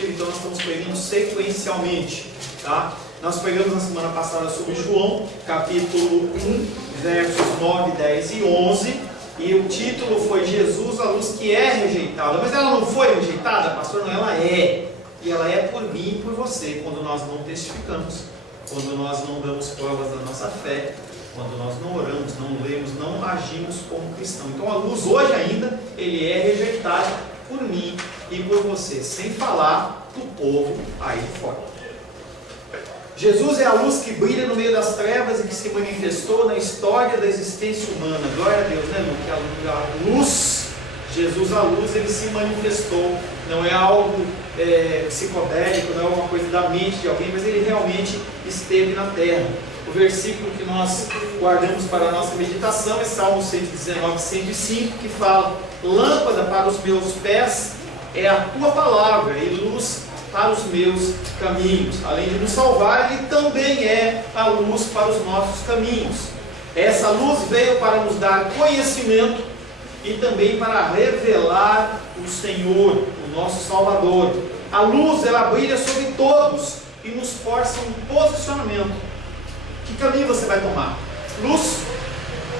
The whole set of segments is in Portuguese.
expositiva, então nós estamos pregando sequencialmente, tá? Nós pregamos na semana passada sobre João, capítulo 1, versos 9, 10 e 11, e o título foi Jesus, a luz que é rejeitada. Mas ela não foi rejeitada, pastor? Não, ela é. E ela é por mim e por você, quando nós não testificamos, quando nós não damos provas da nossa fé, quando nós não oramos, não lemos, não agimos como cristão. Então a luz hoje ainda, ele é rejeitado por mim e por você, sem falar do povo aí fora. Jesus é a luz que brilha no meio das trevas e que se manifestou na história da existência humana. Glória a Deus, né, irmão? Que a luz, Jesus a luz, ele se manifestou. Não é algo psicodélico, não é uma coisa da mente de alguém, mas ele realmente esteve na terra. O versículo que nós guardamos para a nossa meditação é Salmo 119, 105, que fala: lâmpada para os meus pés é a tua palavra e luz para os meus caminhos. Além de nos salvar, ele também é a luz para os nossos caminhos. Essa luz veio para nos dar conhecimento e também para revelar o Senhor, o nosso Salvador. A luz, ela brilha sobre todos e nos força um posicionamento. Que caminho você vai tomar? Luz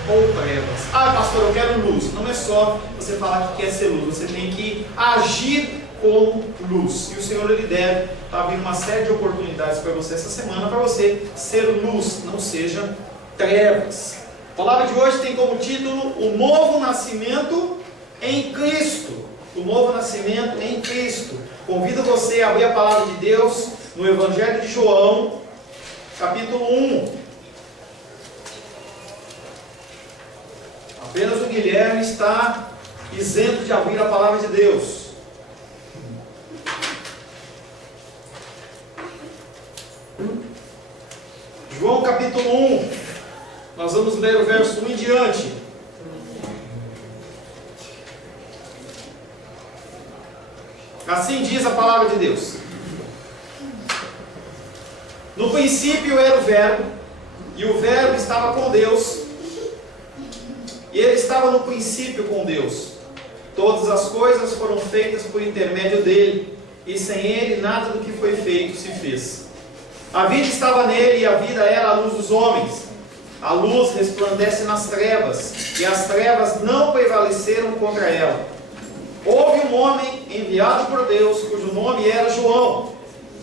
ou trevas? Ah, pastor, eu quero luz. Não é só você falar que quer ser luz, você tem que agir como luz. E o Senhor, ele deve abrir uma série de oportunidades para você essa semana, para você ser luz, não seja trevas. A palavra de hoje tem como título o novo nascimento em Cristo. O novo nascimento em Cristo. Convido você a abrir a palavra de Deus no Evangelho de João, capítulo 1. Apenas o Guilherme está isento de abrir a palavra de Deus. João capítulo 1, nós vamos ler o verso 1 em diante. Assim diz a palavra de Deus: no princípio era o Verbo, e o Verbo estava com Deus, e ele estava no princípio com Deus. Todas as coisas foram feitas por intermédio dele, e sem ele nada do que foi feito se fez. A vida estava nele, e a vida era a luz dos homens. A luz resplandece nas trevas, e as trevas não prevaleceram contra ela. Houve um homem enviado por Deus, cujo nome era João.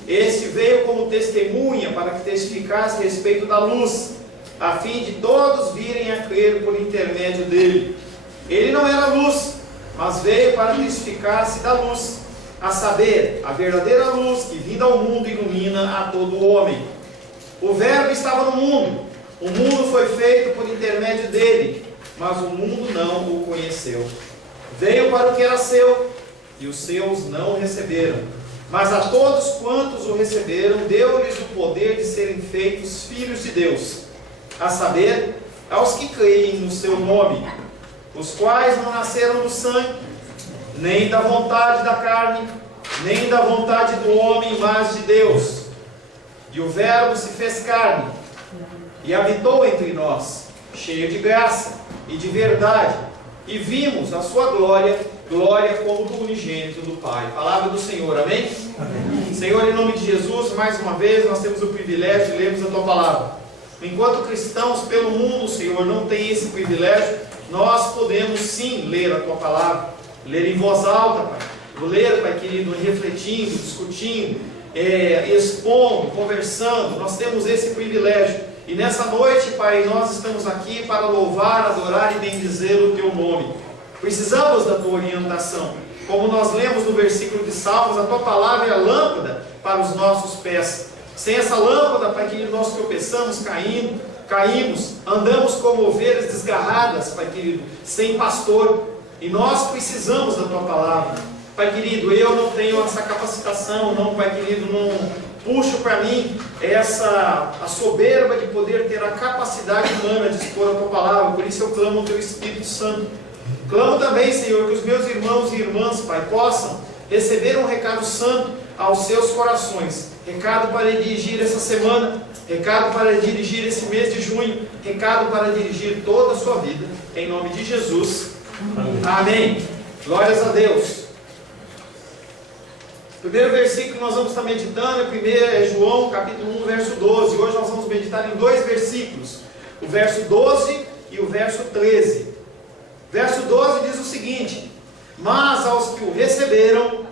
Este veio como testemunha para que testificasse a respeito da luz, a fim de todos virem a crer por intermédio dele. Ele não era luz, mas veio para testificar-se da luz, a saber, a verdadeira luz que vinda ao mundo ilumina a todo homem. O Verbo estava no mundo, o mundo foi feito por intermédio dele, mas o mundo não o conheceu. Veio para o que era seu, e os seus não o receberam. Mas a todos quantos o receberam, deu-lhes o poder de serem feitos filhos de Deus, a saber, aos que creem no seu nome, os quais não nasceram do sangue, nem da vontade da carne, nem da vontade do homem, mas de Deus. E o Verbo se fez carne, e habitou entre nós, cheio de graça e de verdade, e vimos a sua glória, glória como do unigênito do Pai. Palavra do Senhor, amém? Amém. Senhor, em nome de Jesus, mais uma vez nós temos o privilégio de lermos a Tua Palavra. Enquanto cristãos pelo mundo, Senhor, não tem esse privilégio, nós podemos sim ler a Tua Palavra. Ler em voz alta, Pai. Ler, Pai querido, refletindo, discutindo, expondo, conversando. Nós temos esse privilégio. E nessa noite, Pai, nós estamos aqui para louvar, adorar e bendizer o Teu nome. Precisamos da Tua orientação. Como nós lemos no versículo de Salmos, a Tua palavra é a lâmpada para os nossos pés. Sem essa lâmpada, Pai querido, nós tropeçamos, caímos, andamos como ovelhas desgarradas, Pai querido, sem pastor. E nós precisamos da Tua palavra. Pai querido, eu não tenho essa capacitação, não, Pai querido, não puxo para mim a soberba de poder ter a capacidade humana de expor a Tua palavra. Por isso eu clamo o Teu Espírito Santo. Clamo também, Senhor, que os meus irmãos e irmãs, Pai, possam receber um recado santo aos seus corações. Recado para dirigir essa semana, recado para dirigir esse mês de junho, recado para dirigir toda a sua vida. Em nome de Jesus. Amém. Glórias a Deus. O primeiro versículo que nós vamos estar meditando é João capítulo 1, verso 12. Hoje nós vamos meditar em 2 versículos, o verso 12 e o verso 13. Verso 12 diz o seguinte: mas aos que o receberam,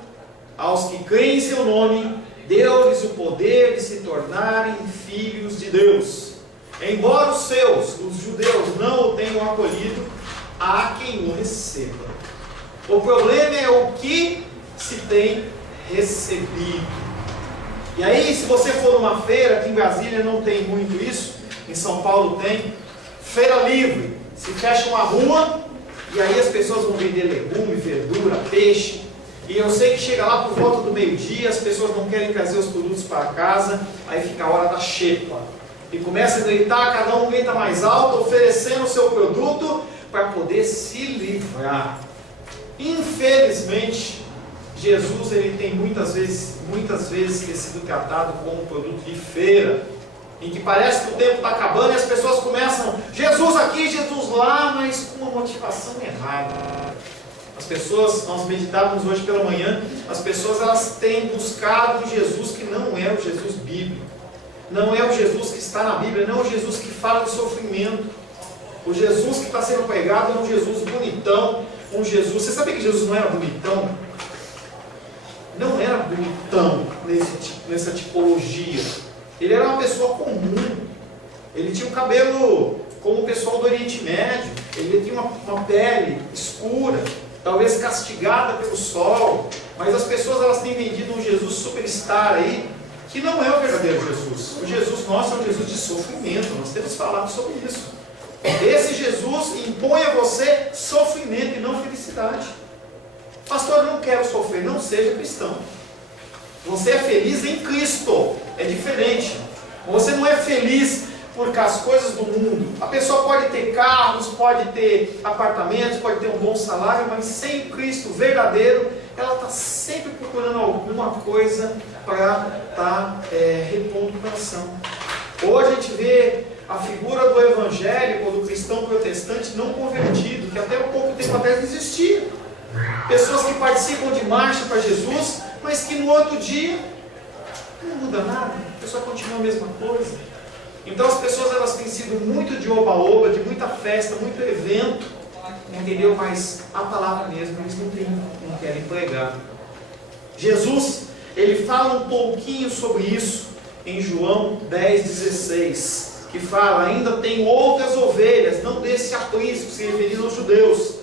aos que creem em seu nome, deu-lhes o poder de se tornarem filhos de Deus. Embora os seus, os judeus, não o tenham acolhido, há quem o receba. O problema é o que se tem recebido. E aí, se você for numa feira, aqui em Brasília não tem muito isso, em São Paulo tem, feira livre, se fecha uma rua, e aí as pessoas vão vender legume, verdura, peixe, e eu sei que chega lá por volta do meio-dia, as pessoas não querem trazer os produtos para casa, aí fica a hora da xepa, e começa a gritar, cada um grita mais alto, oferecendo o seu produto, para poder se livrar. Infelizmente, Jesus ele tem muitas vezes sido tratado como um produto de feira, em que parece que o tempo está acabando e as pessoas começam, Jesus aqui, Jesus lá, mas com uma motivação errada. As pessoas, nós meditávamos hoje pela manhã, as pessoas elas têm buscado um Jesus que não é o Jesus bíblico, não é o Jesus que está na Bíblia, não é o Jesus que fala de sofrimento. O Jesus que está sendo pregado é um Jesus bonitão, um Jesus, você sabia que Jesus não era bonitão? Não era bonitão nessa tipologia. Ele era uma pessoa comum. Ele tinha um cabelo como o pessoal do Oriente Médio. Ele tinha uma pele escura, talvez castigada pelo sol. Mas as pessoas elas têm vendido um Jesus superstar aí, que não é o verdadeiro Jesus. O Jesus nosso é um Jesus de sofrimento. Nós temos falado sobre isso. Esse Jesus impõe a você sofrimento e não felicidade. Pastor, eu não quero sofrer. Não seja cristão. Você é feliz em Cristo. É diferente. Você não é feliz por as coisas do mundo. A pessoa pode ter carros, pode ter apartamentos, pode ter um bom salário, mas sem Cristo verdadeiro, ela está sempre procurando alguma coisa para estar repondo o coração. Hoje a gente vê a figura do evangélico, do cristão protestante não convertido, que até um pouco tempo atrás existia. Pessoas que participam de marcha para Jesus, mas que no outro dia não muda nada, a pessoa continua a mesma coisa. Então as pessoas elas têm sido muito de oba-oba, de muita festa, muito evento, entendeu? Mas a palavra mesmo eles não querem pregar. Jesus, ele fala um pouquinho sobre isso em João 10,16, que fala, ainda tem outras ovelhas, não desse aprisco, se referindo aos judeus,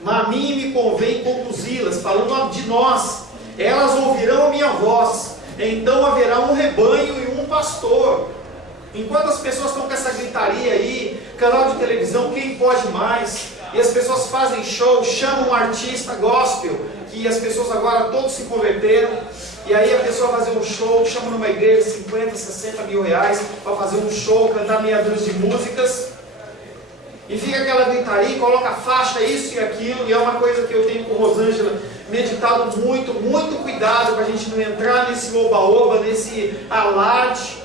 mas a mim me convém conduzi-las, falando de nós, elas ouvirão a minha voz, então haverá um rebanho e um pastor. Enquanto as pessoas estão com essa gritaria aí, canal de televisão, quem pode mais, e as pessoas fazem show, chamam um artista gospel, que as pessoas agora todos se converteram, e aí a pessoa vai fazer um show, chama numa igreja 50, 60 mil reais para fazer um show, cantar meia dúzia de músicas, e fica aquela gritaria, coloca faixa, isso e aquilo, e é uma coisa que eu tenho com Rosângela meditado muito, muito cuidado para a gente não entrar nesse oba-oba, nesse alarde.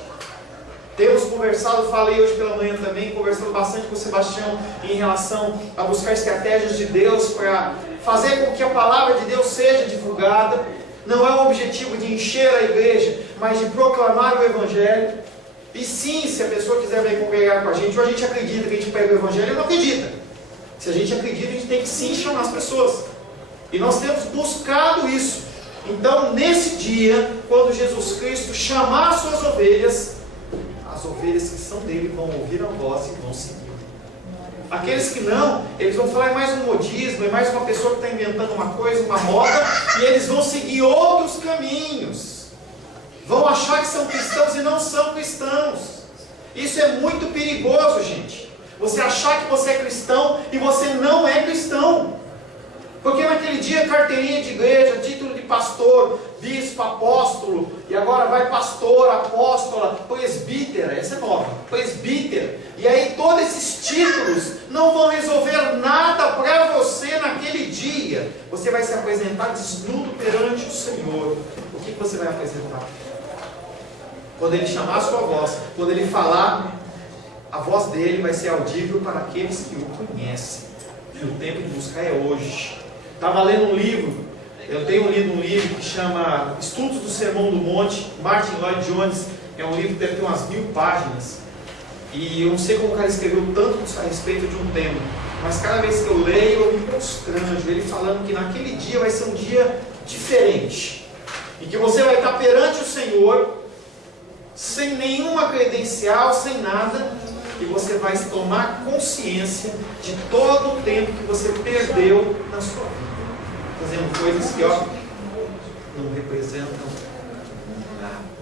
Temos conversado, falei hoje pela manhã também, conversando bastante com o Sebastião em relação a buscar estratégias de Deus para fazer com que a palavra de Deus seja divulgada. Não é o objetivo de encher a igreja, mas de proclamar o Evangelho. E sim, se a pessoa quiser vir congregar com a gente, ou a gente acredita que a gente pega o Evangelho, ou não acredita. Se a gente acredita, a gente tem que sim chamar as pessoas. E nós temos buscado isso. Então, nesse dia, quando Jesus Cristo chamar as suas ovelhas, as ovelhas que são dele vão ouvir a voz e vão seguir. Aqueles que não, eles vão falar, é mais um modismo, é mais uma pessoa que está inventando uma coisa, uma moda, e eles vão seguir outros caminhos. Vão achar que são cristãos e não são cristãos. Isso é muito perigoso, gente. Você achar que você é cristão e você não é cristão. Porque naquele dia, carteirinha de igreja, título de pastor, bispo, apóstolo, e agora vai pastor, apóstola, presbítera, essa é nova, presbítera. E aí todos esses títulos não vão resolver nada para você naquele dia. Você vai se apresentar desnudo perante o Senhor. O que você vai apresentar? Quando Ele chamar a sua voz, quando Ele falar, a voz dele vai ser audível para aqueles que o conhecem. E o tempo de buscar é hoje. Estava lendo um livro Eu tenho lido um livro que chama Estudos do Sermão do Monte, Martin Lloyd Jones. É um livro que deve ter umas 1000 páginas. E eu não sei como o cara escreveu tanto a respeito de um tema, mas cada vez que eu leio, eu me constranjo. Ele falando que naquele dia vai ser um dia diferente, em que você vai estar perante o Senhor, sem nenhuma credencial, sem nada, e você vai tomar consciência de todo o tempo que você perdeu na sua vida, fazendo coisas que não representam nada.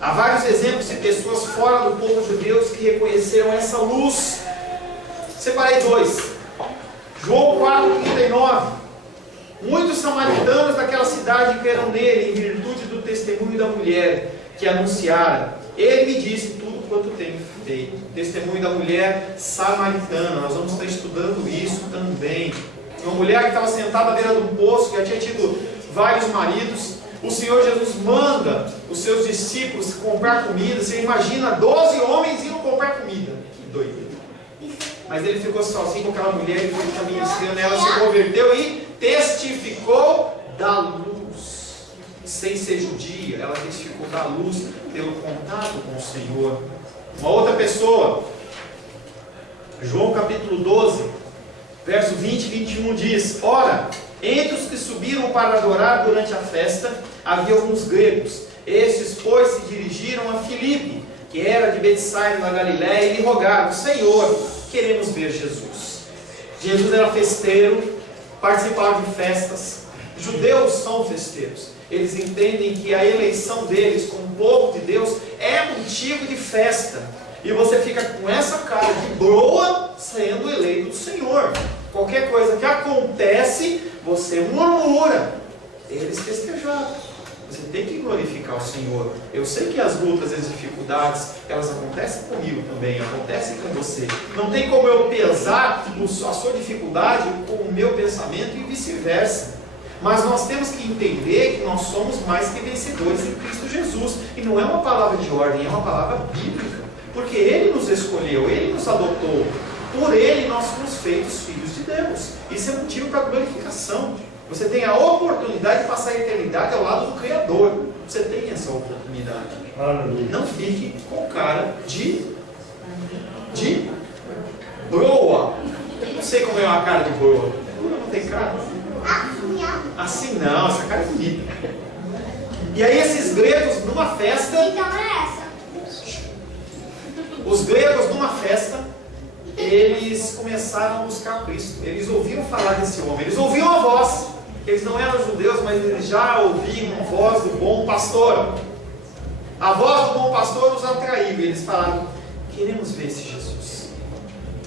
Há vários exemplos de pessoas fora do povo judeu que reconheceram essa luz. Separei 2. João 4,39. Muitos samaritanos daquela cidade creram nele, em virtude do testemunho da mulher que anunciara. Ele me disse tudo quanto tenho feito. Testemunho da mulher samaritana. Nós vamos estar estudando isso também. Uma mulher que estava sentada à beira do poço, que já tinha tido vários maridos. O Senhor Jesus manda os seus discípulos comprar comida. Você imagina 12 homens indo comprar comida. Que doido. Mas ele ficou sozinho com aquela mulher e foi caminhando. Ela se converteu e testificou da luz. Sem ser judia, ela testificou da luz pelo contato com o Senhor. Uma outra pessoa, João capítulo 12, verso 20 e 21 diz: Ora, entre os que subiram para adorar durante a festa, havia alguns gregos. Estes, pois, se dirigiram a Filipe, que era de Betsaida na Galiléia, e lhe rogaram: Senhor, queremos ver Jesus. Jesus era festeiro, participava de festas. Judeus são festeiros. Eles entendem que a eleição deles como povo de Deus é motivo de festa. E você fica com essa cara de broa sendo eleito do Senhor. Qualquer coisa que acontece, você murmura. Eles festejaram. Você tem que glorificar o Senhor. Eu sei que as lutas e as dificuldades, elas acontecem comigo também, acontecem com você. Não tem como eu pesar a sua dificuldade com o meu pensamento e vice-versa. Mas nós temos que entender que nós somos mais que vencedores em Cristo Jesus. E não é uma palavra de ordem, é uma palavra bíblica. Porque Ele nos escolheu, Ele nos adotou. Por Ele nós fomos feitos filhos de Deus. Isso é motivo para glorificação. Você tem a oportunidade de passar a eternidade ao lado do Criador. Você tem essa oportunidade. Aleluia. Não fique com cara de broa. Eu não sei como é uma cara de broa. Não tem cara. Assim não, essa cara é bonita. E aí esses gregos numa festa. Então é essa. Os gregos numa festa, eles começaram a buscar Cristo. Eles ouviram falar desse homem. Eles ouviam a voz. Eles não eram judeus, mas eles já ouviam a voz do bom pastor. A voz do bom pastor os atraiu. E eles falaram: queremos ver esse Jesus.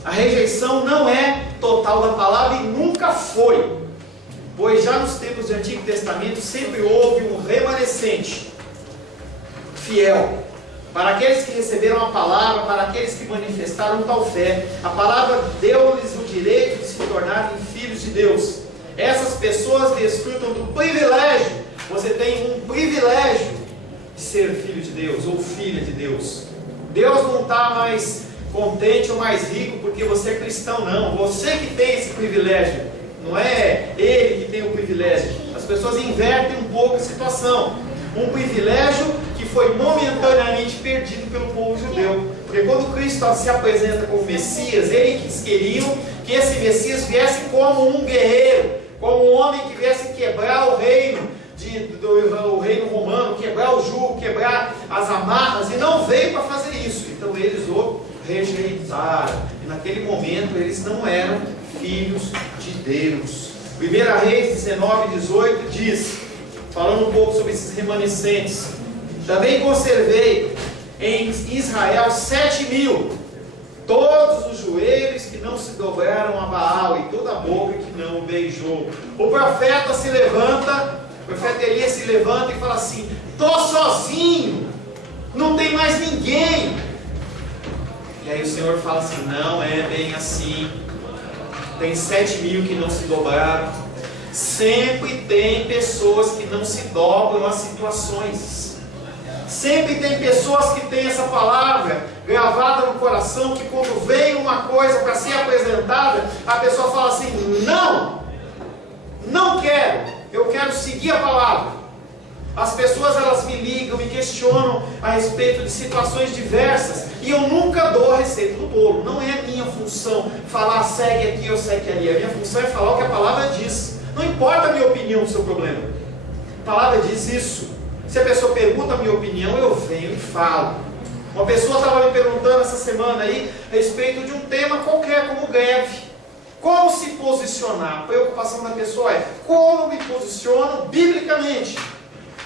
A rejeição não é total da palavra e nunca foi. Pois já nos tempos do Antigo Testamento sempre houve um remanescente fiel. Para aqueles que receberam a palavra, para aqueles que manifestaram tal fé, a palavra deu-lhes o direito de se tornarem filhos de Deus. Essas pessoas desfrutam do privilégio. Você tem um privilégio de ser filho de Deus ou filha de Deus. Deus não está mais contente ou mais rico porque você é cristão, não. Você que tem esse privilégio. Não é Ele que tem o privilégio. As pessoas invertem um pouco a situação. Um privilégio que foi momentaneamente perdido pelo povo judeu. Porque quando Cristo se apresenta como Messias, eles queriam que esse Messias viesse como um guerreiro, como um homem que viesse quebrar o reino, o reino romano, quebrar o jugo, quebrar as amarras, e não veio para fazer isso. Então eles o rejeitaram. E naquele momento eles não eram filhos de Deus. 1 Reis 19:18 diz, falando um pouco sobre esses remanescentes: também conservei em Israel 7.000, todos os joelhos que não se dobraram a Baal e toda a boca que não o beijou. O profeta se levanta, o profeta Elias se levanta e fala assim: estou sozinho, não tem mais ninguém. E aí o Senhor fala assim: não é bem assim. Tem 7.000 que não se dobraram. Sempre tem pessoas que não se dobram às situações. Sempre tem pessoas que têm essa palavra gravada no coração, que quando vem uma coisa para ser apresentada, a pessoa fala assim: não, Não quero. Eu quero seguir a palavra. As pessoas, elas me ligam, me questionam a respeito de situações diversas, e eu nunca dou a receita do bolo. Não é minha função falar segue aqui ou segue ali. A minha função é falar o que a palavra diz. Não importa a minha opinião do seu problema. A palavra diz isso. Se a pessoa pergunta a minha opinião, eu venho e falo. Uma pessoa estava me perguntando essa semana aí a respeito de um tema qualquer, como greve. Como se posicionar? A preocupação da pessoa é: como me posiciono biblicamente?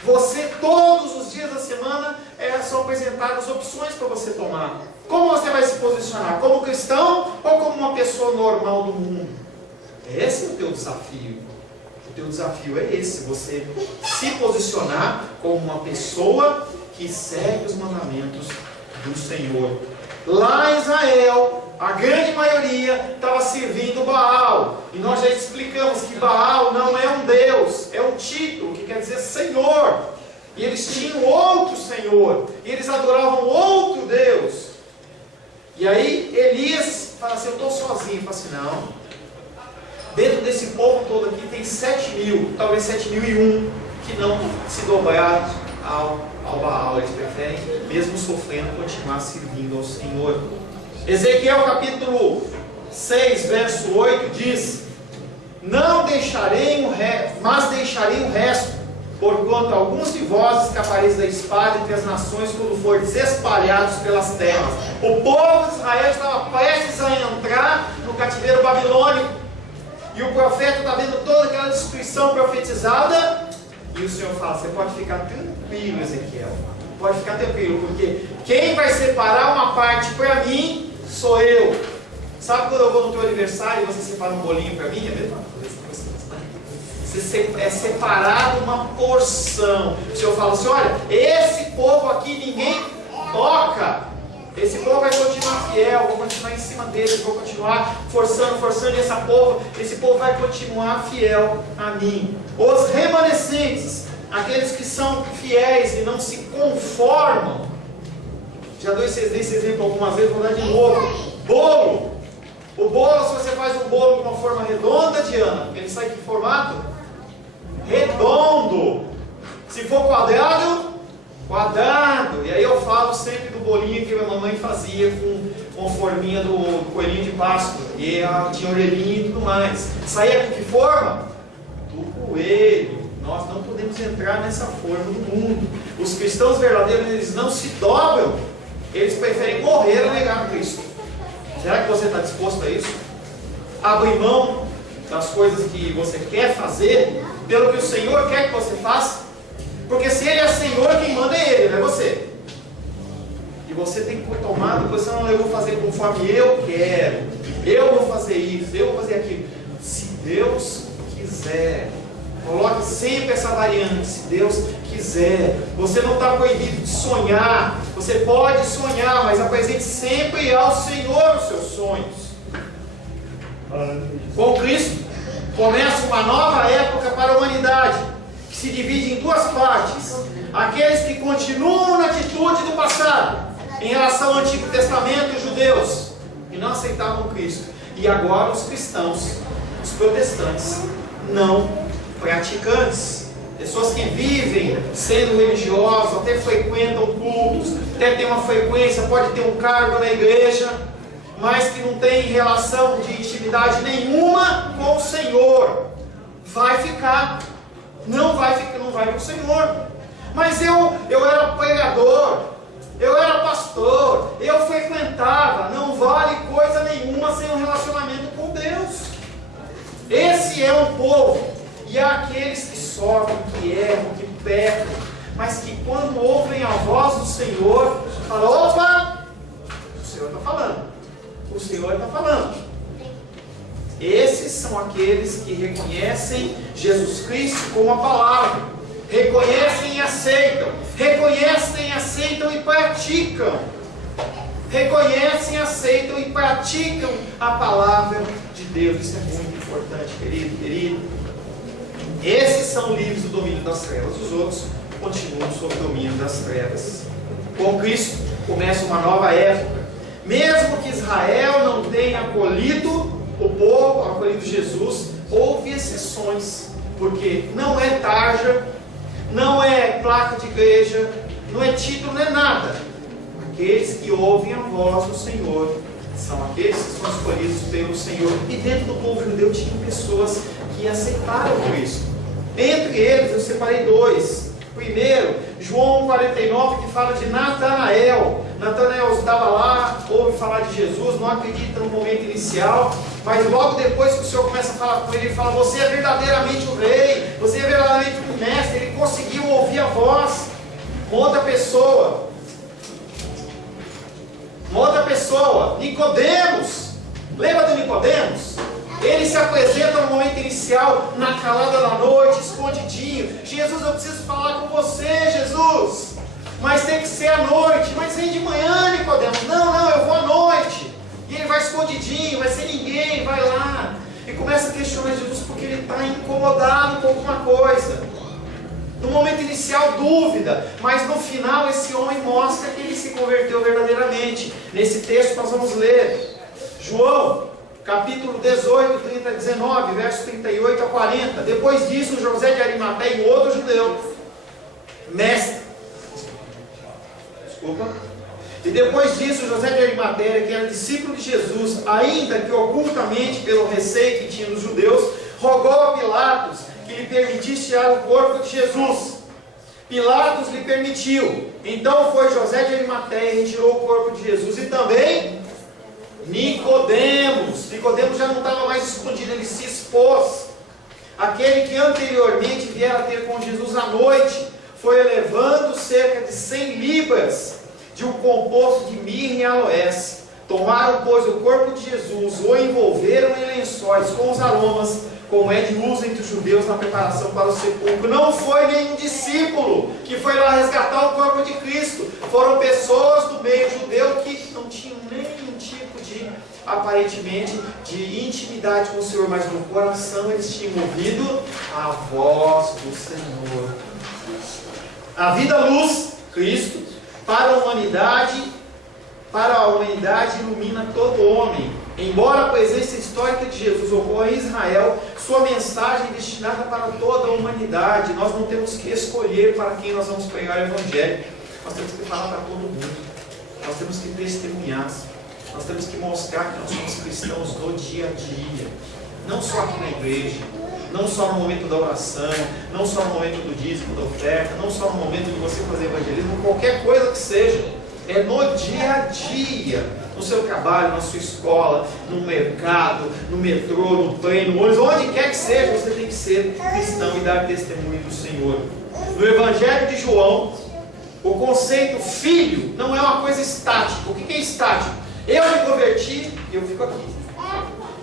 Você, todos os dias da semana, são apresentadas opções para você tomar. Como você vai se posicionar? Como cristão ou como uma pessoa normal do mundo? Esse é o teu desafio. O teu desafio é esse: você se posicionar como uma pessoa que segue os mandamentos do Senhor. Lá em Israel, a grande maioria estava servindo Baal. E nós já explicamos que Baal não é um Deus, é um título que quer dizer Senhor. E eles tinham outro Senhor, e eles adoravam outro Deus. E aí Elias fala assim: eu estou sozinho. Fala assim: não, dentro desse povo todo aqui tem 7.000, talvez 7.001, que não se dobraram ao Baal. Eles preferem, mesmo sofrendo, continuar servindo ao Senhor. Ezequiel capítulo 6, verso 8 diz: não deixarei mas deixarei o resto, porquanto alguns de vós escapareis da espada entre as nações quando fordes espalhados pelas terras. O povo de Israel estava prestes a entrar no cativeiro babilônico, e o profeta está vendo toda aquela destruição profetizada, e o Senhor fala: você pode ficar tranquilo, Ezequiel, pode ficar tranquilo, porque quem vai separar uma parte para mim sou eu. Sabe quando eu vou no teu aniversário e você separa um bolinho para mim? É a mesma coisa. Você é separado uma porção. O Senhor fala assim: olha, esse povo aqui ninguém toca. Esse povo vai continuar fiel, vou continuar em cima deles, vou continuar forçando, e esse povo vai continuar fiel a mim. Os remanescentes, aqueles que são fiéis e não se conformam. Já dei esse exemplo algumas vezes, vou dar de novo. Bolo. O bolo, se você faz um bolo com uma forma redonda, Diana, ele sai que formato? Redondo. Se for quadrado, quadrado. E aí eu falo sempre do bolinho que minha mamãe fazia com a forminha do coelhinho de Páscoa. E ela tinha orelhinha e tudo mais. Saía com que forma? Do coelho. Nós não podemos entrar nessa forma do mundo. Os cristãos verdadeiros, eles não se dobram. Eles preferem morrer a negar Cristo. Será que você está disposto a isso? Abrir mão das coisas que você quer fazer pelo que o Senhor quer que você faça? Porque se Ele é Senhor, quem manda é Ele, não é você. E você tem que tomar a posição: não, eu vou fazer conforme eu quero, eu vou fazer isso, eu vou fazer aquilo. Se Deus quiser. Coloque sempre essa variante: se Deus quiser. Você não está proibido de sonhar. Você pode sonhar, mas apresente sempre ao Senhor os seus sonhos. Com Cristo começa uma nova época para a humanidade, que se divide em duas partes: aqueles que continuam na atitude do passado em relação ao Antigo Testamento, os judeus, que não aceitavam Cristo, e agora os cristãos, os protestantes, não praticantes. Pessoas que vivem sendo religiosos, até frequentam cultos, até tem uma frequência, pode ter um cargo na igreja, mas que não tem relação de intimidade nenhuma com o Senhor. Vai ficar, não vai com o Senhor. Mas eu era pregador, eu era pastor, eu frequentava. Não vale coisa nenhuma sem um relacionamento com Deus. Esse é um povo. E há aqueles que sofrem, que erram, que pecam, mas que quando ouvem a voz do Senhor, falam: opa, o Senhor está falando. O Senhor está falando. Esses são aqueles que reconhecem Jesus Cristo como a palavra. Reconhecem e aceitam. Reconhecem, aceitam e praticam. Reconhecem, aceitam e praticam a palavra de Deus. Isso é muito importante, querido. Esses são livres do domínio das trevas. Os outros continuam sob o domínio das trevas. Com Cristo começa uma nova época. Mesmo que Israel não tenha acolhido o povo, acolhido Jesus, houve exceções, porque não é tarja, não é placa de igreja, não é título, não é nada. Aqueles que ouvem a voz do Senhor são aqueles que são escolhidos pelo Senhor. E dentro do povo judeu tinha pessoas que aceitaram Cristo. Entre eles eu separei dois. Primeiro, João 49, que fala de Natanael. Natanael estava lá, ouve falar de Jesus, não acredita no momento inicial, mas logo depois que o Senhor começa a falar com ele, ele fala: você é verdadeiramente o rei, você é verdadeiramente o mestre. Ele conseguiu ouvir a voz. Outra pessoa, Nicodemos. Lembra do Nicodemos? Ele se apresenta no momento inicial, na calada da noite, escondidinho. Jesus, eu preciso falar com você, Jesus, mas tem que ser à noite. Mas vem de manhã, Nicodemos. Não, eu vou à noite. E ele vai escondidinho, vai sem ninguém, vai lá. E começa a questionar Jesus porque ele está incomodado com alguma coisa. No momento inicial, dúvida, mas no final esse homem mostra que ele se converteu verdadeiramente. Nesse texto nós vamos ler João capítulo 18, 19, versos 38 a 40. Depois disso, José de Arimateia, um outro judeu, E depois disso, José de Arimateia, que era discípulo de Jesus, ainda que ocultamente pelo receio que tinha dos judeus, rogou a Pilatos que lhe permitisse tirar o corpo de Jesus. Pilatos lhe permitiu. Então foi José de Arimateia e retirou o corpo de Jesus. E também Nicodemos já não estava mais escondido, ele se expôs. Aquele que anteriormente viera ter com Jesus à noite, foi levando cerca de 100 libras de um composto de mirra e aloés. Tomaram, pois, o corpo de Jesus, o envolveram em lençóis com os aromas, como é de uso entre os judeus na preparação para o sepulcro. Não foi nenhum discípulo que foi lá resgatar o corpo de Cristo. Foram pessoas do meio judeu que não tinham nenhum tipo de, aparentemente, de intimidade com o Senhor, mas no coração eles tinham ouvido a voz do Senhor. A vida luz, Cristo, para a humanidade ilumina todo homem. Embora a presença histórica de Jesus ocorra em Israel, sua mensagem é destinada para toda a humanidade. Nós não temos que escolher para quem nós vamos pregar o Evangelho. Nós temos que falar para todo mundo. Nós temos que testemunhar. Nós temos que mostrar que nós somos cristãos do dia a dia. Não só aqui na igreja, não só no momento da oração, não só no momento do dízimo, da oferta, não só no momento de você fazer evangelismo, qualquer coisa que seja. É no dia a dia, no seu trabalho, na sua escola, no mercado, no metrô, no trem, no ônibus, onde quer que seja, você tem que ser cristão e dar testemunho do Senhor. No Evangelho de João, o conceito filho não é uma coisa estática. O que é estático? Eu me converti e eu fico aqui.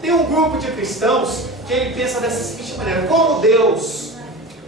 Tem um grupo de cristãos que ele pensa dessa seguinte maneira: como Deus,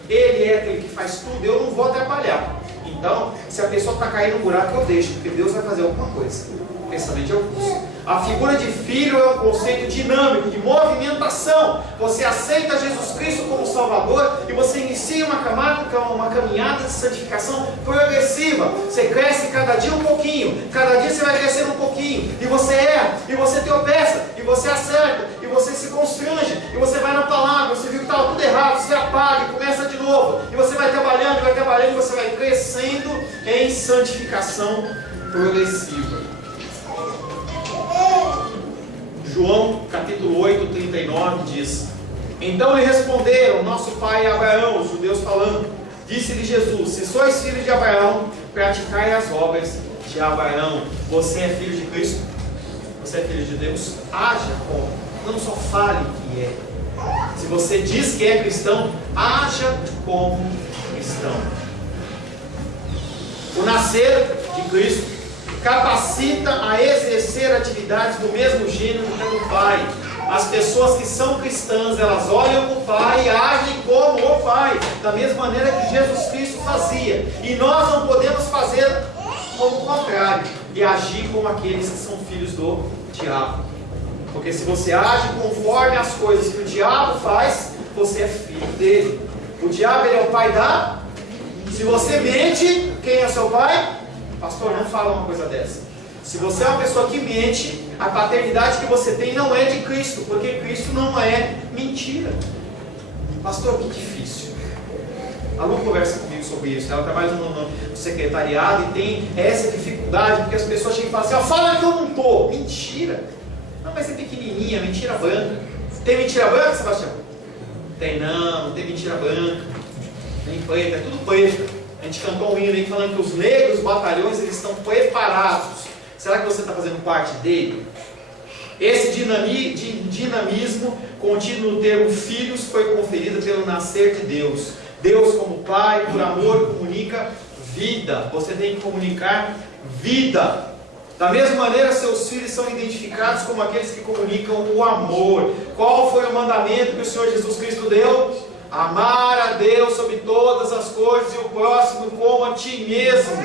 Ele é aquele que faz tudo, eu não vou atrapalhar. Então, se a pessoa está caindo no buraco, eu deixo, porque Deus vai fazer alguma coisa. Pensamento de alguns. A figura de filho é um conceito dinâmico, de movimentação. Você aceita Jesus Cristo como Salvador e você inicia uma caminhada de santificação progressiva. Você cresce cada dia um pouquinho, cada dia você vai crescendo um pouquinho, e você erra, e você tropeça, e você acerta, e você se constrange, e você vai na palavra, você viu que estava tudo errado, você apaga e começa de novo, e você vai trabalhando, e você vai crescendo em santificação progressiva. João capítulo 8, 39 diz: então lhe responderam, nosso pai Abraão, os judeus falando. Disse-lhe Jesus: se sois filhos de Abraão, praticai as obras de Abraão. Você é filho de Cristo? Você é filho de Deus? Haja como, não só fale que é. Se você diz que é cristão, haja como cristão. O nascer de Cristo capacita a exercer atividades do mesmo gênero que do Pai. As pessoas que são cristãs, elas olham o Pai e agem como o Pai, da mesma maneira que Jesus Cristo fazia. E nós não podemos fazer como o contrário, e agir como aqueles que são filhos do diabo. Porque se você age conforme as coisas que o diabo faz, você é filho dele. O diabo, ele é o pai da... Se você mente, quem é seu pai? Pastor, não fala uma coisa dessa. Se você é uma pessoa que mente, a paternidade que você tem não é de Cristo, porque Cristo não é mentira. Pastor, que difícil. A Lu conversa comigo sobre isso. Ela trabalha no secretariado e tem essa dificuldade, porque as pessoas chegam e falam assim: fala que eu não estou. Mentira. Não, mas é pequenininha, mentira branca. Tem mentira branca, Sebastião? Tem não tem mentira branca. Nem preta, é tudo preto. A gente cantou um hino aí falando que os negros batalhões, eles estão preparados. Será que você está fazendo parte dele? Esse dinamismo contido no termo filhos foi conferido pelo nascer de Deus. Deus, como Pai, por amor, comunica vida. Você tem que comunicar vida. Da mesma maneira, seus filhos são identificados como aqueles que comunicam o amor. Qual foi o mandamento que o Senhor Jesus Cristo deu? Amar a Deus sobre todas as coisas e o próximo como a ti mesmo.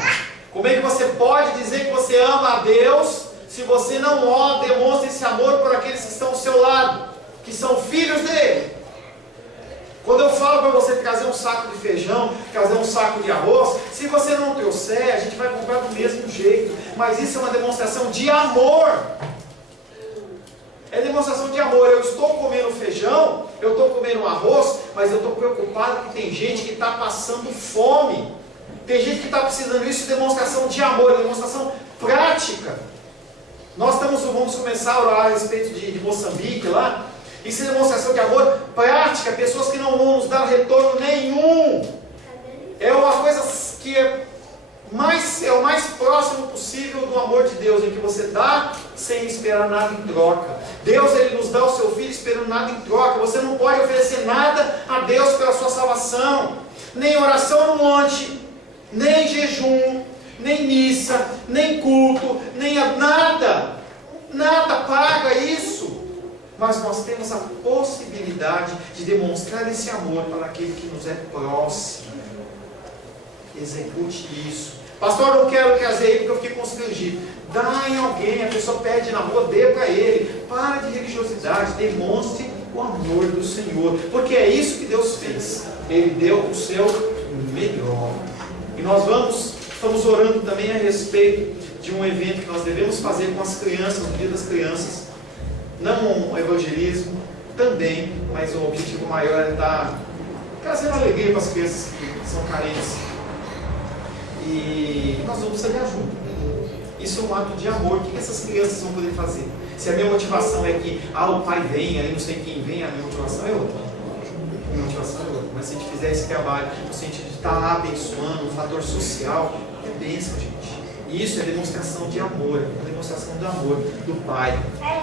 Como é que você pode dizer que você ama a Deus se você não demonstra esse amor por aqueles que estão ao seu lado, que são filhos dele? Quando eu falo para você trazer um saco de feijão, trazer um saco de arroz, se você não trouxer, a gente vai comprar do mesmo jeito. Mas isso é uma demonstração de amor. É demonstração de amor. Eu estou comendo feijão, eu estou comendo arroz, mas eu estou preocupado que tem gente que está passando fome. Tem gente que está precisando disso. Demonstração de amor, demonstração prática. Nós vamos começar a orar a respeito de Moçambique lá. Isso é demonstração de amor prática. Pessoas que não vão nos dar retorno nenhum. É uma coisa que é o mais próximo possível do amor de Deus, em que você dá sem esperar nada em troca. Deus, Ele nos dá o seu Filho esperando nada em troca. Você não pode oferecer nada a Deus pela sua salvação. Nem oração no monte, nem jejum, nem missa, nem culto, nem nada. Nada paga isso. Mas nós temos a possibilidade de demonstrar esse amor para aquele que nos é próximo. Execute isso. Pastor, eu não quero trazer ele porque eu fiquei constrangido. Dá em alguém, a pessoa pede na rua, dê para ele. Para de religiosidade, demonstre o amor do Senhor. Porque é isso que Deus fez. Ele deu o seu melhor. E nós estamos orando também a respeito de um evento que nós devemos fazer com as crianças, no Dia das Crianças. Não um evangelismo também, mas o objetivo maior é estar trazendo alegria para as crianças que são carentes. E nós vamos precisar de ajuda. Isso é um ato de amor. O que essas crianças vão poder fazer? Se a minha motivação é que o pai vem, aí não sei quem vem, a minha motivação é outra. Mas se a gente fizer esse trabalho no sentido de estar abençoando, um fator social, é bênção, gente. Isso é demonstração de amor, demonstração do amor do Pai.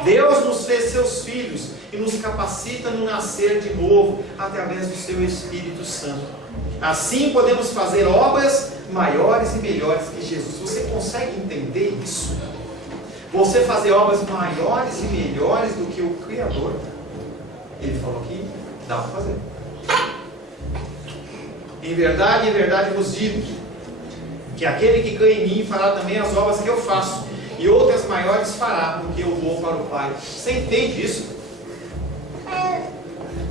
Deus nos fez seus filhos e nos capacita no nascer de novo através do seu Espírito Santo. Assim podemos fazer obras maiores e melhores que Jesus. Você consegue entender isso? Você fazer obras maiores e melhores do que o Criador? Ele falou que dá para fazer. Em verdade vos digo que aquele que crê em mim fará também as obras que eu faço, e outras maiores fará, porque eu vou para o Pai. Você entende isso?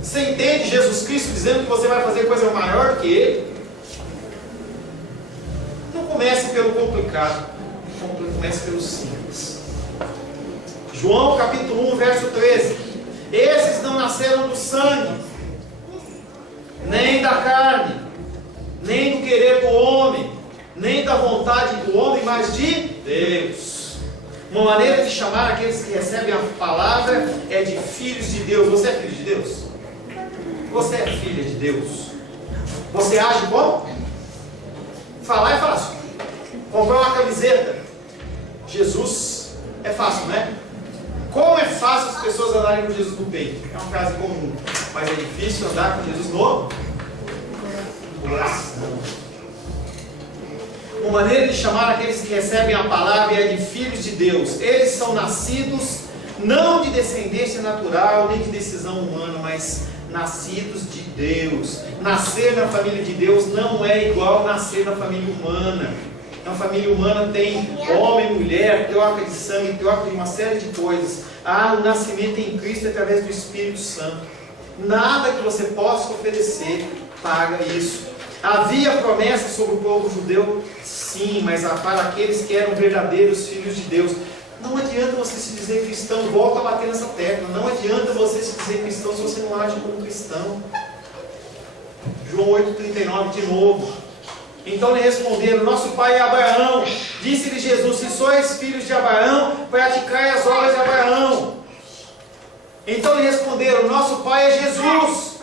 Você entende Jesus Cristo dizendo que você vai fazer coisa maior que Ele? Não comece pelo complicado, comece pelo simples. João capítulo 1, verso 13. Esses não nasceram do sangue, nem da carne, nem do querer do homem, nem da vontade do homem, mas de Deus. Uma maneira de chamar aqueles que recebem a palavra é de filhos de Deus. Você é filho de Deus? Você é filha de Deus? Você age como? Falar é fácil. Comprar uma camiseta, Jesus, é fácil, né? Como é fácil as pessoas andarem com Jesus no peito? É uma frase comum. Mas é difícil andar com Jesus no coração. Uma maneira de chamar aqueles que recebem a palavra é de filhos de Deus. Eles são nascidos não de descendência natural, nem de decisão humana, mas nascidos de Deus. Nascer na família de Deus não é igual nascer na família humana. Na família humana tem homem, mulher, troca de sangue, troca de uma série de coisas. O nascimento em Cristo é através do Espírito Santo. Nada que você possa oferecer paga isso. Havia promessa sobre o povo judeu? Sim, mas para aqueles que eram verdadeiros filhos de Deus. Não adianta você se dizer cristão, volta a bater nessa tecla. Não adianta você se dizer cristão se você não age como cristão. João 8,39 de novo. Então lhe responderam: nosso pai é Abraão. Disse-lhe Jesus: se sois filhos de Abraão, praticai as obras de Abraão. Então lhe responderam: nosso pai é Jesus.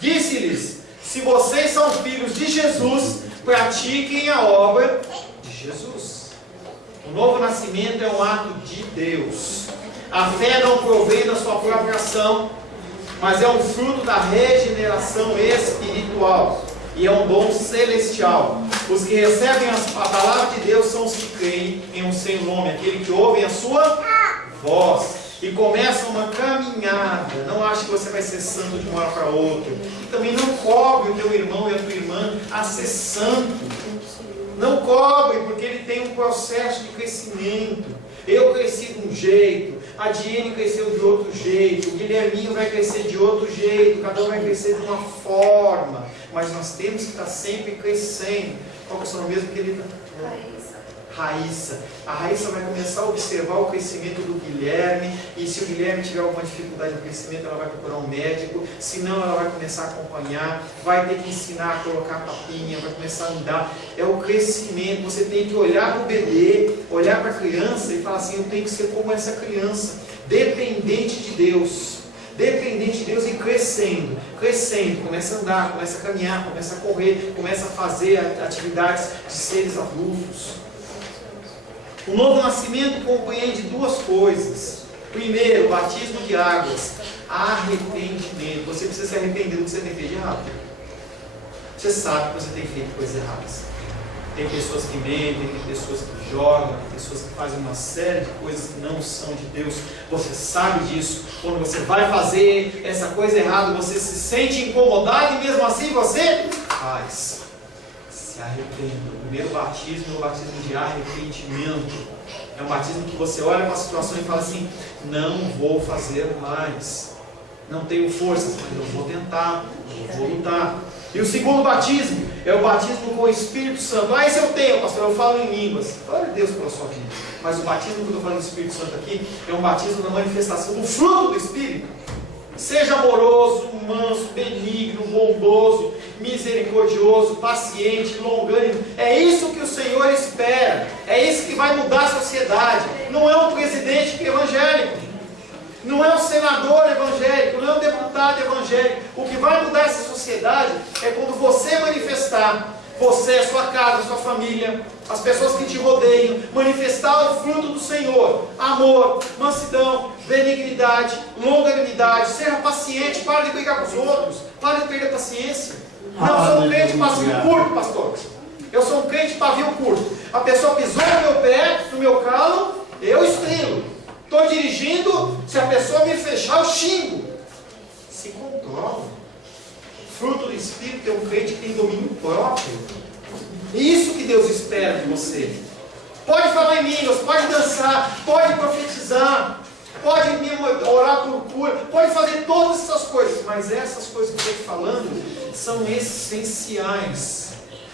Disse-lhes: se vocês são filhos de Jesus, pratiquem a obra de Jesus. O novo nascimento é um ato de Deus. A fé não provém da sua própria ação, mas é um fruto da regeneração espiritual. E é um dom celestial. Os que recebem a palavra de Deus são os que creem em um seu nome, aquele que ouve a sua voz e começa uma caminhada. Não ache que você vai ser santo de uma hora para outra. E também não cobre o teu irmão e a tua irmã a ser santo. Não cobre, porque ele tem um processo de crescimento. Eu cresci de um jeito, a Diene cresceu de outro jeito, o Guilherminho vai crescer de outro jeito, cada um vai crescer de uma forma, mas nós temos que estar sempre crescendo. Qual que é o seu nome mesmo, querida? Raíssa. A Raíssa vai começar a observar o crescimento do Guilherme, e se o Guilherme tiver alguma dificuldade no crescimento, ela vai procurar um médico, senão ela vai começar a acompanhar, vai ter que ensinar a colocar papinha, vai começar a andar. É o crescimento. Você tem que olhar para o bebê, olhar para a criança e falar assim: eu tenho que ser como essa criança, dependente de Deus. Dependente de Deus e crescendo, começa a andar, começa a caminhar, começa a correr, começa a fazer atividades de seres adultos. O novo nascimento compreende duas coisas. Primeiro, batismo de águas, arrependimento. Você precisa se arrepender do que você tem feito de errado. Você sabe que você tem feito coisas erradas. Tem pessoas que mentem, tem pessoas que jogam, tem pessoas que fazem uma série de coisas que não são de Deus. Você sabe disso. Quando você vai fazer essa coisa errada, você se sente incomodado e mesmo assim você faz. Se arrependa. O primeiro batismo é o batismo de arrependimento. É um batismo que você olha para a situação e fala assim: não vou fazer mais. Não tenho forças, mas eu vou tentar, eu vou lutar. E o segundo batismo é o batismo com o Espírito Santo. Esse eu tenho, pastor, eu falo em línguas. Glória a Deus pela sua vida. Mas o batismo que eu estou falando do Espírito Santo aqui é um batismo na manifestação do fruto do Espírito. Seja amoroso, manso, benigno, bondoso, misericordioso, paciente, longânimo. É isso que o Senhor espera. É isso que vai mudar a sociedade. Não é um presidente evangélico. Não é um senador evangélico, não é um deputado evangélico. O que vai mudar essa sociedade é quando você manifestar, você, a sua casa, a sua família, as pessoas que te rodeiam, manifestar o fruto do Senhor: amor, mansidão, benignidade, longanimidade. Seja paciente, para de brigar com os outros, para de perder a paciência. Não, eu sou um crente pavio curto, pastor. Eu sou um crente pavio curto. A pessoa pisou no meu pé, no meu calo, eu estrilo. Estou dirigindo, se a pessoa me fechar, eu xingo. Se controla. Fruto do Espírito é um crente que tem domínio próprio. Isso que Deus espera de você. Pode falar em línguas, pode dançar, pode profetizar, pode orar por cura, pode fazer todas essas coisas, mas essas coisas que eu estou falando são essenciais.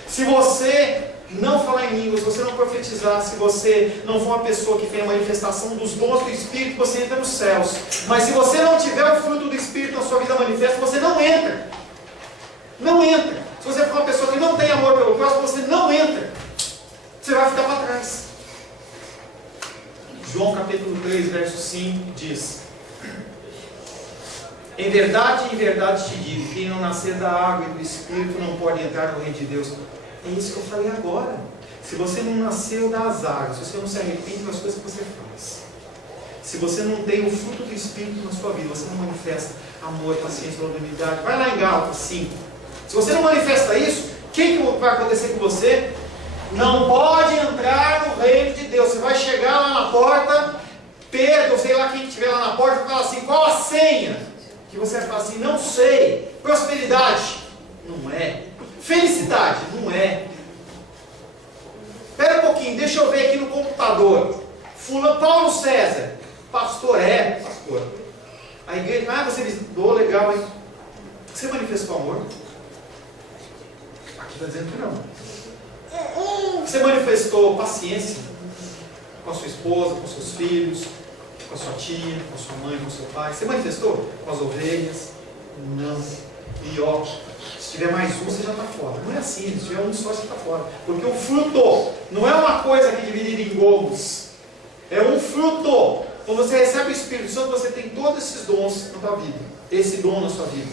Se você não falar em línguas, se você não profetizar, se você não for uma pessoa que tem a manifestação dos dons do Espírito, você entra nos céus. Mas se você não tiver o fruto do Espírito na sua vida manifesta, você não entra. Não entra. Se você for uma pessoa que não tem amor pelo próximo, você não entra. Você vai ficar para trás. João capítulo 3, verso 5 diz: em verdade te digo, quem não nascer da água e do Espírito não pode entrar no reino de Deus. É isso que eu falei agora. Se você não nasceu das águas, se você não se arrepende das coisas que você faz, se você não tem o fruto do Espírito na sua vida, você não manifesta amor, paciência, longanimidade. Vai lá em Gálatas 5. Se você não manifesta isso, o que vai acontecer com você? Não pode entrar no reino de Deus. Você vai chegar lá na porta, Pedro, sei lá quem estiver lá na porta, vai falar assim: qual a senha? Que você vai falar assim: não sei. Prosperidade? Não é. Felicidade? Não é. Espera um pouquinho, deixa eu ver aqui no computador. Paulo César, pastor? É, pastor. A igreja, você visitou, legal, hein? Você manifestou amor? Está dizendo que não. Você manifestou paciência com a sua esposa, com seus filhos, com a sua tia, com a sua mãe, com o seu pai? Você manifestou com as ovelhas? Não. E ó, se tiver mais um, você já está fora. Não é assim, se tiver um só, você está fora. Porque o fruto não é uma coisa que é dividida em gomos. É um fruto. Quando você recebe o Espírito Santo, você tem todos esses dons na tua vida. Esse dom na sua vida.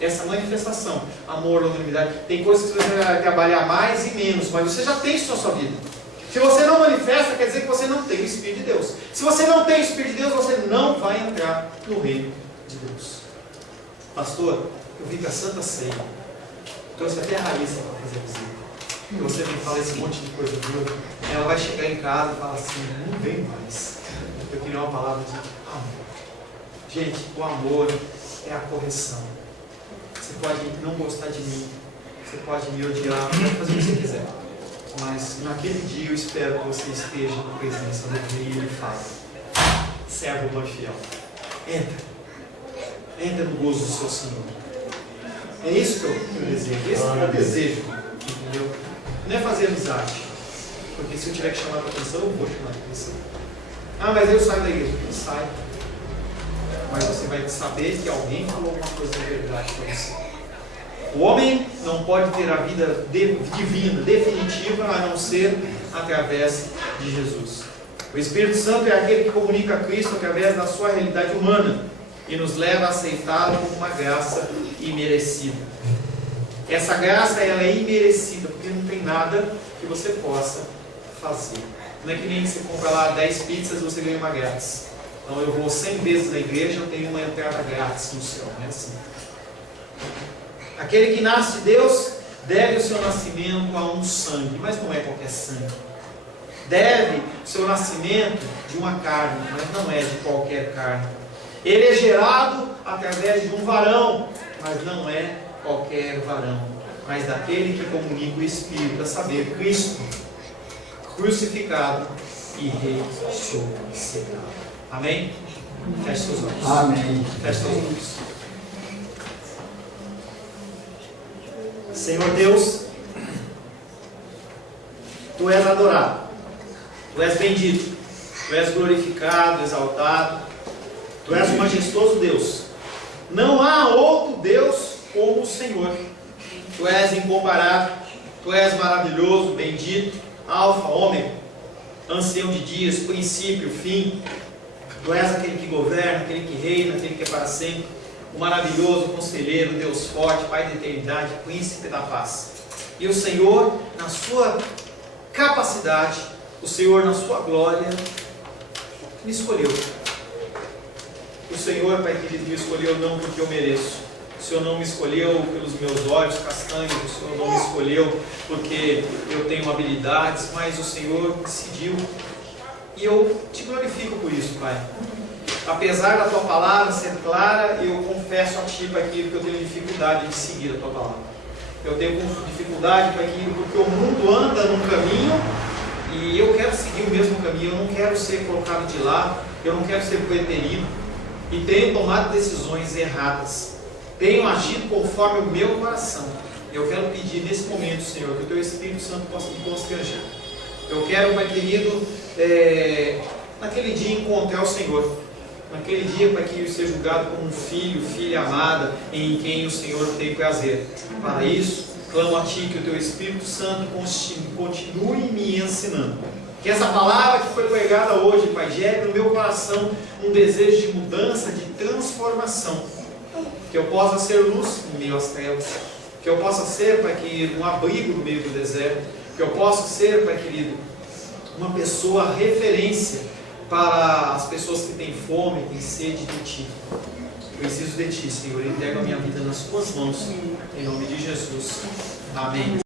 Essa manifestação. Amor, longanimidade. Tem coisas que você vai trabalhar mais e menos, mas você já tem isso na sua vida. Se você não manifesta, quer dizer que você não tem o Espírito de Deus. Se você não tem o Espírito de Deus, você não vai entrar no reino de Deus. Pastor, eu vim para a Santa Ceia. Trouxe até a Raíssa para fazer visita. E você me fala esse monte de coisa boa. Ela vai chegar em casa e falar assim: não vem mais. Eu queria uma palavra de amor. Gente, o amor é a correção. Você pode não gostar de mim. Você pode me odiar. Pode fazer o que você quiser. Mas naquele dia eu espero que você esteja na presença do Rei e ele fale: servo bom e fiel, entra no gozo do seu Senhor. É isso que eu desejo. Esse é o meu desejo, entendeu? Não é fazer amizade, porque se eu tiver que chamar a atenção, eu vou chamar a atenção. Ah, mas eu saio da igreja. Não sai, mas você vai saber que alguém falou alguma coisa de verdade para você. O homem não pode ter a vida divina, definitiva, a não ser através de Jesus. O Espírito Santo é aquele que comunica a Cristo através da sua realidade humana e nos leva a aceitá-lo como uma graça imerecida. Essa graça ela é imerecida, porque não tem nada que você possa fazer. Não é que nem você compra lá 10 pizzas e você ganha uma grátis. Então eu vou 100 vezes na igreja, eu tenho uma entrada grátis no céu. Não é assim. Aquele que nasce de Deus deve o seu nascimento a um sangue, mas não é qualquer sangue. Deve o seu nascimento de uma carne, mas não é de qualquer carne. Ele é gerado através de um varão, mas não é qualquer varão, mas daquele que comunica o Espírito, a saber, Cristo, crucificado e ressuscitado. Amém? Feche seus olhos. Amém. Feche seus olhos. Senhor Deus, Tu és adorado, Tu és bendito, Tu és glorificado, exaltado, Tu és o majestoso Deus. Não há outro Deus como o Senhor. Tu és incomparável, Tu és maravilhoso, bendito, alfa, ômega, ancião de dias, princípio, fim. Tu és aquele que governa, aquele que reina, aquele que é para sempre. O maravilhoso conselheiro, Deus forte, Pai da eternidade, príncipe da paz. E o Senhor, na sua capacidade, o Senhor, na sua glória, me escolheu. O Senhor, Pai querido, me escolheu não porque eu mereço. O Senhor não me escolheu pelos meus olhos castanhos. O Senhor não me escolheu porque eu tenho habilidades, mas o Senhor decidiu. E eu te glorifico por isso, Pai. Apesar da Tua palavra ser clara, eu confesso a Ti, Pai querido, que eu tenho dificuldade de seguir a Tua palavra. Eu tenho dificuldade, Pai querido, porque o mundo anda num caminho e eu quero seguir o mesmo caminho. Eu não quero ser colocado de lado, eu não quero ser preterido. E tenho tomado decisões erradas. Tenho agido conforme o meu coração. Eu quero pedir nesse momento, Senhor, que o Teu Espírito Santo possa me constranger. Eu quero, Pai querido, naquele dia encontrar o Senhor. Naquele dia, Pai querido, ser julgado como um filho, filha amada, em quem o Senhor tem prazer. Para isso, clamo a Ti que o Teu Espírito Santo continue me ensinando. Que essa palavra que foi pregada hoje, Pai, gere no meu coração um desejo de mudança, de transformação. Que eu possa ser luz no meio às trevas. Que eu possa ser, Pai querido, um abrigo no meio do deserto. Que eu possa ser, Pai querido, uma pessoa referência para as pessoas que têm fome, têm sede de Ti. Eu preciso de Ti, Senhor. Eu entrego a minha vida nas Tuas mãos. Em nome de Jesus. Amém.